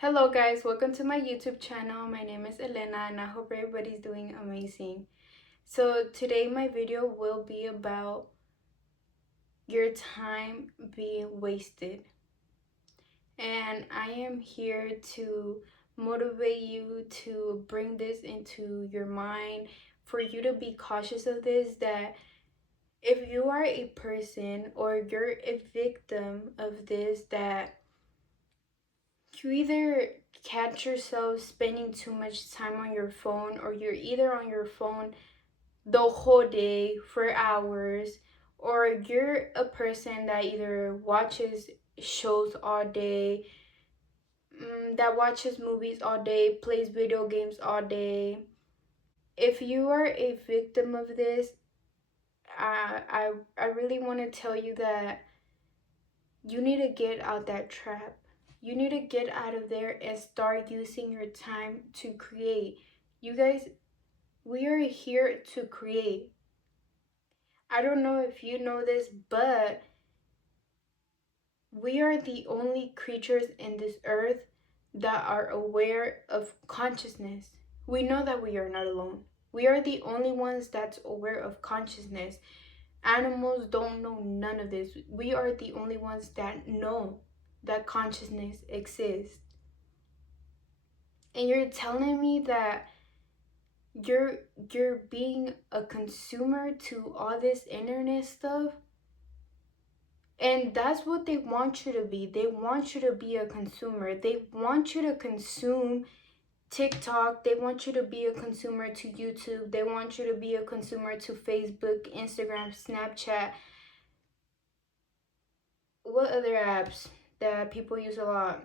Hello guys, welcome to my YouTube channel. My name is Elena and I hope everybody's doing amazing. So today my video will be about your time being wasted. And I am here to motivate you to bring this into your mind, for you to be cautious of this, that if you are a person or you're a victim of this, that you either catch yourself spending too much time on your phone, or you're either on your phone the whole day for hours, or you're a person that either watches shows all day, that watches movies all day, plays video games all day. If you are a victim of this, I really want to tell you that you need to get out that trap. You need to get out of there and start using your time to create. You guys, we are here to create. I don't know if you know this, but we are the only creatures in this earth that are aware of consciousness. We know that we are not alone. We are the only ones that's aware of consciousness. Animals don't know none of this. We are the only ones that know that consciousness exists. And you're telling me that you're being a consumer to all this internet stuff? And that's what they want you to be. They want you to be a consumer. They want you to consume TikTok. They want you to be a consumer to YouTube. They want you to be a consumer to Facebook, Instagram, Snapchat. What other apps that people use a lot?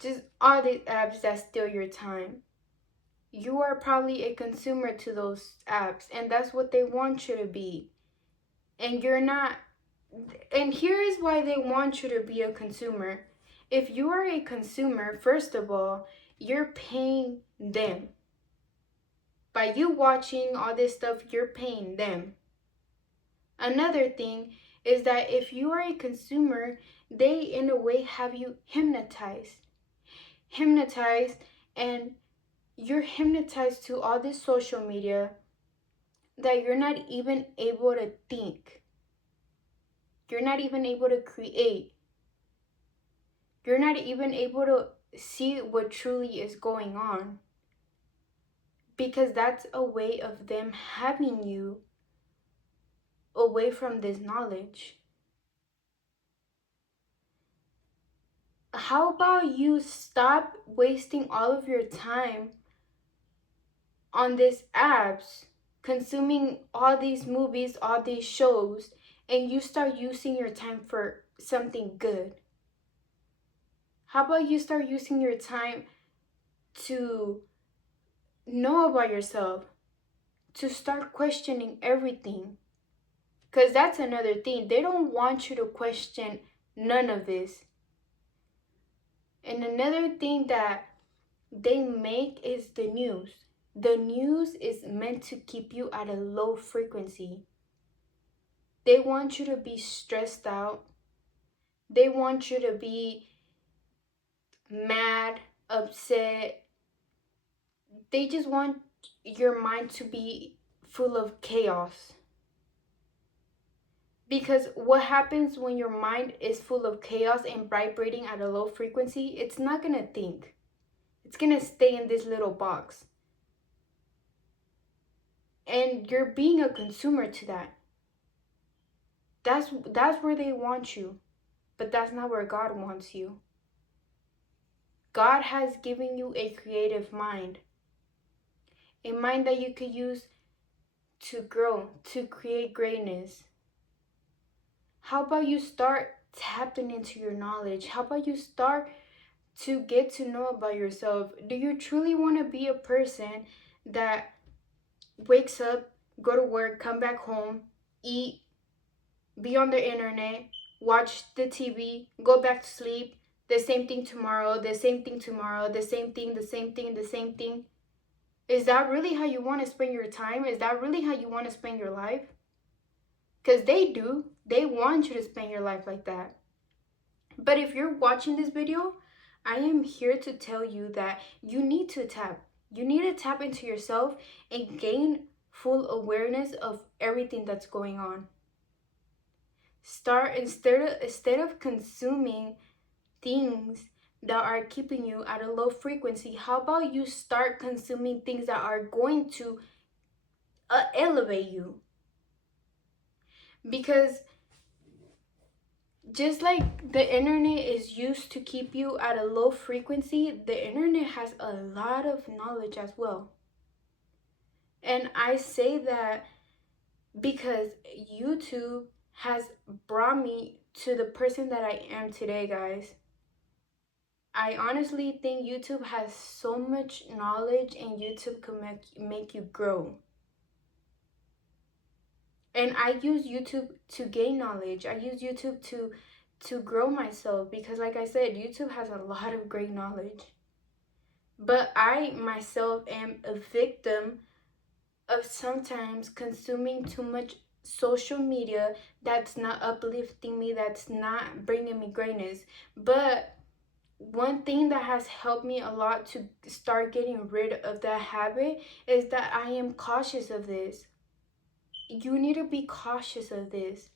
Just all the apps that steal your time. You are probably a consumer to those apps, and that's what they want you to be. And you're not. And here is why they want you to be a consumer. If you are a consumer, first of all, you're paying them. By you watching all this stuff, you're paying them. Another thing is that if you are a consumer, they in a way have you hypnotized. Hypnotized, and you're hypnotized to all this social media that you're not even able to think. You're not even able to create. You're not even able to see what truly is going on. Because that's a way of them having you away from this knowledge. How about you stop wasting all of your time on these apps, consuming all these movies, all these shows, and you start using your time for something good? How about you start using your time to know about yourself, to start questioning everything? Because that's another thing. They don't want you to question none of this. And another thing that they make is the news. The news is meant to keep you at a low frequency. They want you to be stressed out. They want you to be mad, upset. They just want your mind to be full of chaos. Because what happens when your mind is full of chaos and vibrating at a low frequency, it's not going to think. It's going to stay in this little box. And you're being a consumer to that. That's where they want you. But that's not where God wants you. God has given you a creative mind. A mind that you could use to grow, to create greatness. How about you start tapping into your knowledge? How about you start to get to know about yourself? Do you truly want to be a person that wakes up, go to work, come back home, eat, be on the internet, watch the TV, go back to sleep, the same thing tomorrow, the same thing tomorrow, the same thing, the same thing, the same thing? Is that really how you want to spend your time? Is that really how you want to spend your life? Because they do. They want you to spend your life like that. But if you're watching this video, I am here to tell you that you need to tap. You need to tap into yourself and gain full awareness of everything that's going on. Start instead of consuming things that are keeping you at a low frequency, how about you start consuming things that are going to elevate you? Because just like the internet is used to keep you at a low frequency, the internet has a lot of knowledge as well. And I say that because YouTube has brought me to the person that I am today, guys. I honestly think YouTube has so much knowledge, and YouTube can make you grow. And I use YouTube to gain knowledge. I use YouTube to grow myself because, like I said, YouTube has a lot of great knowledge. But I myself am a victim of sometimes consuming too much social media that's not uplifting me, that's not bringing me greatness. But one thing that has helped me a lot to start getting rid of that habit is that I am cautious of this. You need to be cautious of this.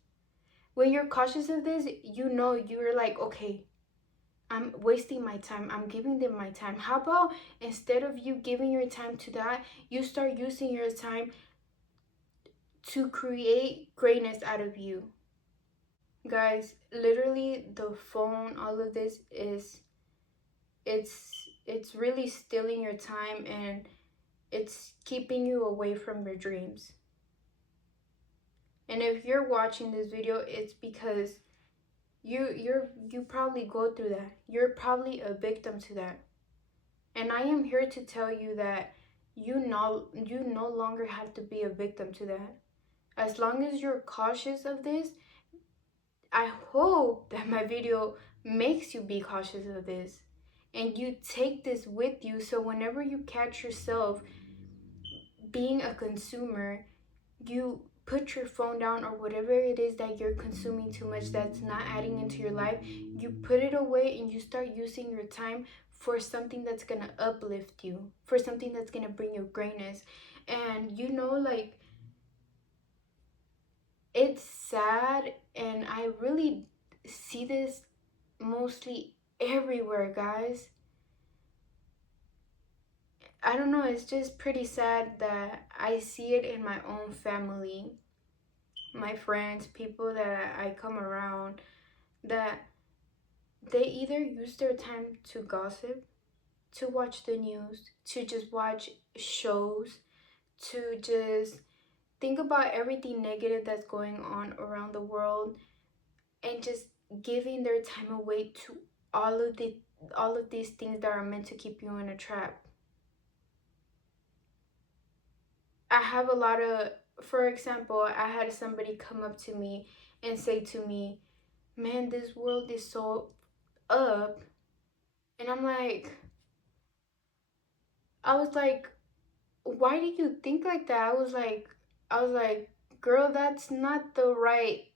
When you're cautious of this, you know, you're like, okay, I'm wasting my time. I'm giving them my time. How about instead of you giving your time to that, you start using your time to create greatness out of you? Guys, literally the phone, all of this is it's really stealing your time, and it's keeping you away from your dreams. And if you're watching this video, it's because you probably go through that. You're probably a victim to that. And I am here to tell you that you no longer have to be a victim to that. As long as you're cautious of this, I hope that my video makes you be cautious of this and you take this with you, so whenever you catch yourself being a consumer, you put your phone down, or whatever it is that you're consuming too much that's not adding into your life, you put it away and you start using your time for something that's gonna uplift you, for something that's gonna bring you greatness. And you know, like, it's sad, and I really see this mostly everywhere, guys. I don't know, it's just pretty sad that I see it in my own family, my friends, people that I come around, that they either use their time to gossip, to watch the news, to just watch shows, to just think about everything negative that's going on around the world, and just giving their time away to all of the all of these things that are meant to keep you in a trap. I have a lot of, for example, I had somebody come up to me and say to me, "Man, this world is so up." And I was like, "Why do you think like that?" I was like, "Girl, that's not the right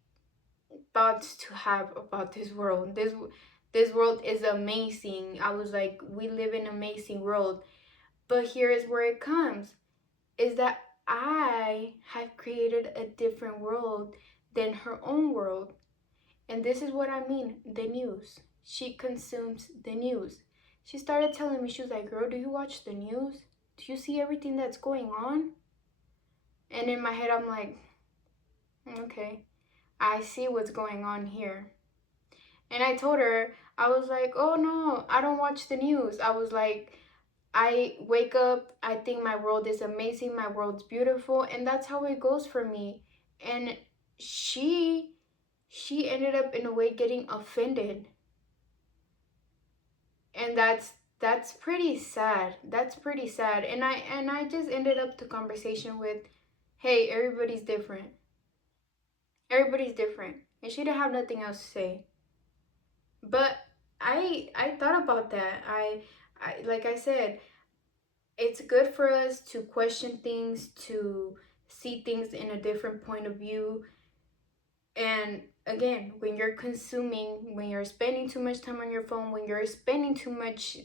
thoughts to have about this world. This world is amazing." I was like, "We live in an amazing world." But here is where it comes, is that I have created a different world than her own world. And this is what I mean, the news. She consumes the news. She started telling me, she was like, "Girl, do you watch the news? Do you see everything that's going on?" And in my head, I'm like, okay, I see what's going on here. And I told her, I was like, "Oh no, I don't watch the news." I was like, "I wake up, I think my world is amazing, my world's beautiful, and that's how it goes for me." And she ended up in a way getting offended. And that's pretty sad. That's pretty sad. And I just ended up the conversation with, "Hey, everybody's different. Everybody's different." And she didn't have nothing else to say. But I thought about that. I like I said, it's good for us to question things, to see things in a different point of view. And again, when you're consuming, when you're spending too much time on your phone, when you're spending too much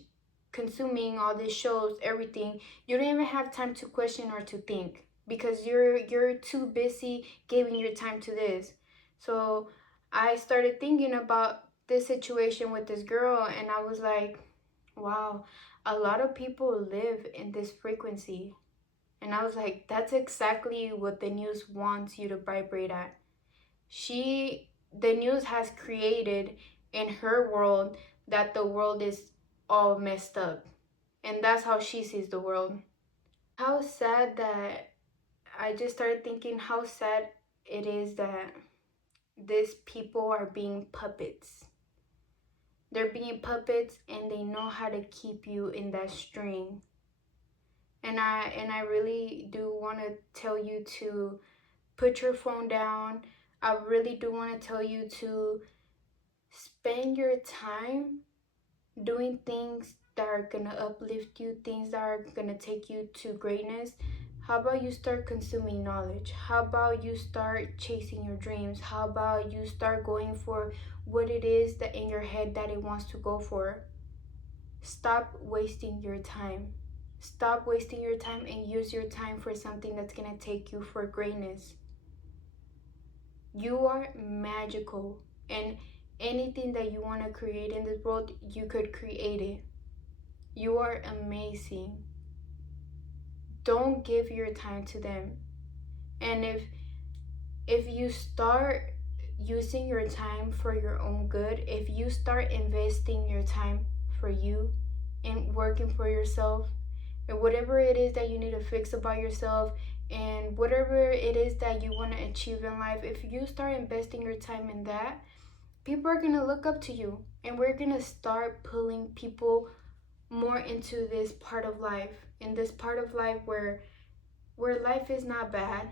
consuming all these shows, everything, you don't even have time to question or to think, because you're too busy giving your time to this. So I started thinking about this situation with this girl, and I was like, wow, a lot of people live in this frequency. And I was like, that's exactly what the news wants you to vibrate at. The news has created in her world that the world is all messed up, and that's how she sees the world. How sad that I just started thinking how sad it is that these people are being puppets. They're being puppets, and they know how to keep you in that string. And I really do want to tell you to put your phone down. I really do want to tell you to spend your time doing things that are gonna uplift you, things that are gonna take you to greatness. How about you start consuming knowledge? How about you start chasing your dreams? How about you start going for what it is that in your head that it wants to go for? Stop wasting your time. Stop wasting your time and use your time for something that's gonna take you for greatness. You are magical, and anything that you want to create in this world, you could create it. You are amazing. Don't give your time to them. And if you start using your time for your own good, if you start investing your time for you and working for yourself, and whatever it is that you need to fix about yourself, and whatever it is that you want to achieve in life, if you start investing your time in that, people are going to look up to you, and we're going to start pulling people more into this part of life, in this part of life where life is not bad,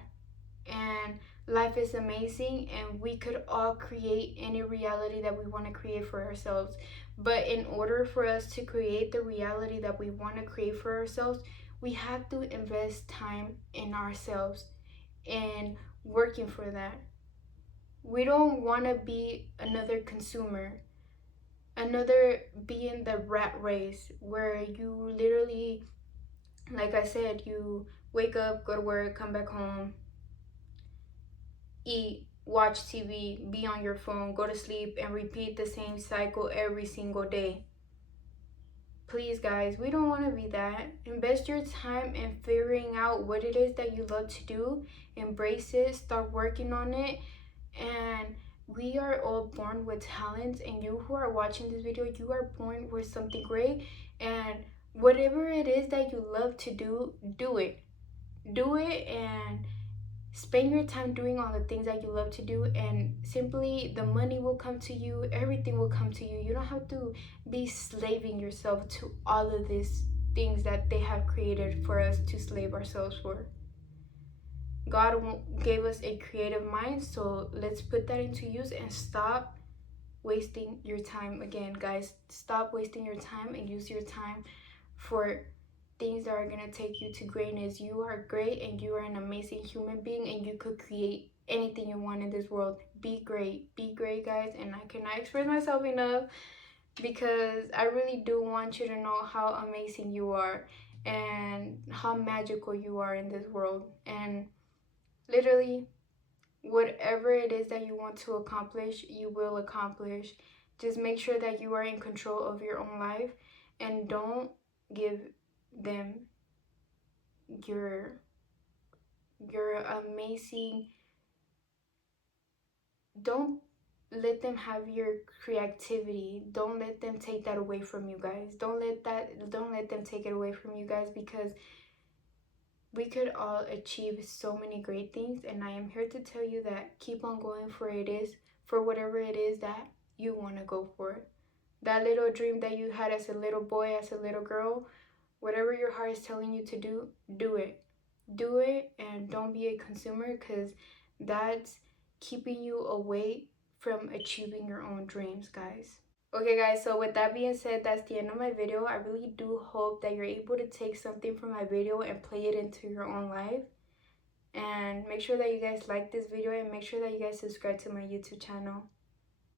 and life is amazing, and we could all create any reality that we want to create for ourselves. But in order for us to create the reality that we want to create for ourselves, we have to invest time in ourselves and working for that. We don't want to be another consumer, another be in the rat race where you literally, like I said, you wake up, go to work, come back home, eat, watch TV, be on your phone, go to sleep, and repeat the same cycle every single day. Please, guys, we don't want to be that. Invest your time in figuring out what it is that you love to do, embrace it, start working on it, and we are all born with talents. And you who are watching this video, you are born with something great, and whatever it is that you love to do, do it. Do it, and spend your time doing all the things that you love to do, and simply the money will come to you, everything will come to you. You don't have to be slaving yourself to all of these things that they have created for us to slave ourselves for. God gave us a creative mind, so let's put that into use and stop wasting your time. Again, guys, stop wasting your time and use your time for things that are going to take you to greatness. You are great, and you are an amazing human being, and you could create anything you want in this world. Be great, guys. And I cannot express myself enough, because I really do want you to know how amazing you are and how magical you are in this world. And literally, whatever it is that you want to accomplish, you will accomplish. Just make sure that you are in control of your own life, and don't give them your amazing, don't let them have your creativity. Don't let them take that away from you, guys. Don't let them take it away from you, guys, because we could all achieve so many great things. And I am here to tell you that keep on going for whatever it is that you want to go for. That little dream that you had as a little boy, as a little girl, whatever your heart is telling you to do, do it. Do it, and don't be a consumer, because that's keeping you away from achieving your own dreams, guys. Okay, guys, so with that being said, that's the end of my video. I really do hope that you're able to take something from my video and play it into your own life. And make sure that you guys like this video, and make sure that you guys subscribe to my YouTube channel.